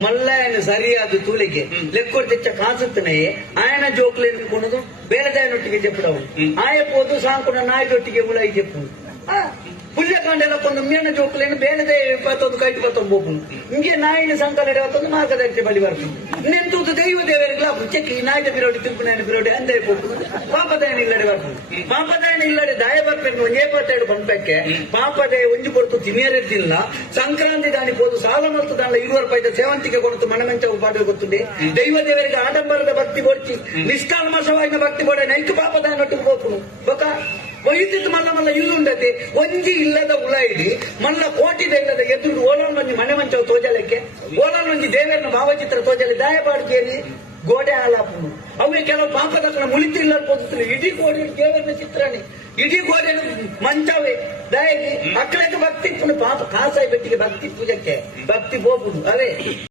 ಮಲ್ಲಾಯನ ಸರಿಯಾದ ತೂಳಿಗೆ ಲೆಕ್ಕೊಡ್ ತೆಚ್ಚ ಕಾಸುತ್ತನೇ ಆಯನ ಜೋಕ್ಲೇನು ಕೊನದು ಬೇಲದಾಯನೊಟ್ಟಿಗೆ ಚೆಪ್ಪಡವು ಆಯಪ್ಪೋದು ಸಾಂಕುನ ನಾಯದೊಟ್ಟಿಗೆ ಉಳಾಯಿ ಚೆಪ್ಪು ಪುಲ್ಯಕಾಂಡೆಲ್ಲ ಕೊಂದು ಮೇನ ಜೋಕ್ಲೇನು ಬೇಲದೆ ಪತ್ತೊಂದು ಕೈಟ್ ಪತ್ತೊಂದು ಬೋಪುನು ಹಿಂಗೆ ನಾಯಿನ ಸಂಕಲ ಹೊತ್ತೊಂದು ಮಾರ್ಗದರ್ಶಿ ಬಳಿ ಬರ್ತೀನಿ ನೆಂತೂತು ದೈವ ದೇವರಿಗೆಲ್ಲ ಚೆಕ್ಕಿ ನಾಯ್ದ ಬಿರೋಡಿ ತಿರುಪುನಾಯನ ಬಿರೋಡಿ ಅಂದೇ ಹೋಗ್ತದೆ ಪಾಪದಾಯನ ಇಲ್ಲಡೆ ಬರ್ತೀನಿ ಪಾಪದಾಯನ ಇಲ್ಲಡೆ ದಾಯ ಬರ್ಬೇಕು ಒಂದೇ 72 ಪಂಪಕ್ಕೆ ಪಾಪದಾಯ ಒಂಜಿ ಕೊಡ್ತು ತಿನ್ನಿಯರೆದ್ದಿಲ್ಲ ಸಂಕ್ರಾಂತಿ ದಾನಿ ಹೋದು ಸಾಲ ಮಲ್ತು ದಾಂಡ 20 ರೂಪಾಯಿ ಸೇವಂತಿಗೆ ಕೊಡ್ತು ಮನಮಂಚ ಪಾಠ ಗೊತ್ತುಂಡೆ ದೈವ ದೇವರಿಗೆ ಆಡಂಬರದ ಭಕ್ತಿ ಕೊಡ್ತಿ ನಿಷ್ಕಾಲ್ಮಶವಾಗಿನ ಭಕ್ತಿ ಕೊಡ ನೈಕ್ ಪಾಪದಾಯನೊಟ್ಟಿಗೆ ಹೋಗ್ನು ಬೊಕ್ಕ ವೈದ್ಯುತ್ ಮಲ್ಲ ಮಲ್ಲ ಇಲ್ಲುಂಡತೆ ಒಂಜಿ ಇಲ್ಲದ ಉಳ ಇಡಿ ಮಲ್ಲ ಕೋಟಿದ ಇಲ್ಲದ ಎದುರು ಓಲಾನೊಂಜಿ ಮನೆ ಮಂಚವು ತೋಜಲಕ್ಕೆ ಓಲಾನೊಂಜಿ ದೇವರನ್ನ ಭಾವಚಿತ್ರ ತೋಜಲೆ ದಾಯಬಾಡ್ಕೇರಿ ಗೋಡೆ ಹಾಲಾಪುನು ಅವೇ ಕೆಲವು ಪಾಪದಕ್ಕನ ಮುಳಿತಿಲ್ಲ ಪೋದಿಸ್ತಾರೆ ಇಡೀ ಗೋಡೆ ದೇವರನ್ನ ಚಿತ್ರನೇ ಇಡೀ ಗೋಡೆ ಮಂಚವೇ ದಯಗೆ ಅಕ್ಕಳಕ್ಕೆ ಭಕ್ತಿ ಪಾಪ ಕಾಸಾಯಿ ಬೆಟ್ಟಿಗೆ ಭಕ್ತಿ ಪೂಜಕ್ಕೆ ಭಕ್ತಿ ಹೋಗುದು ಅವೇ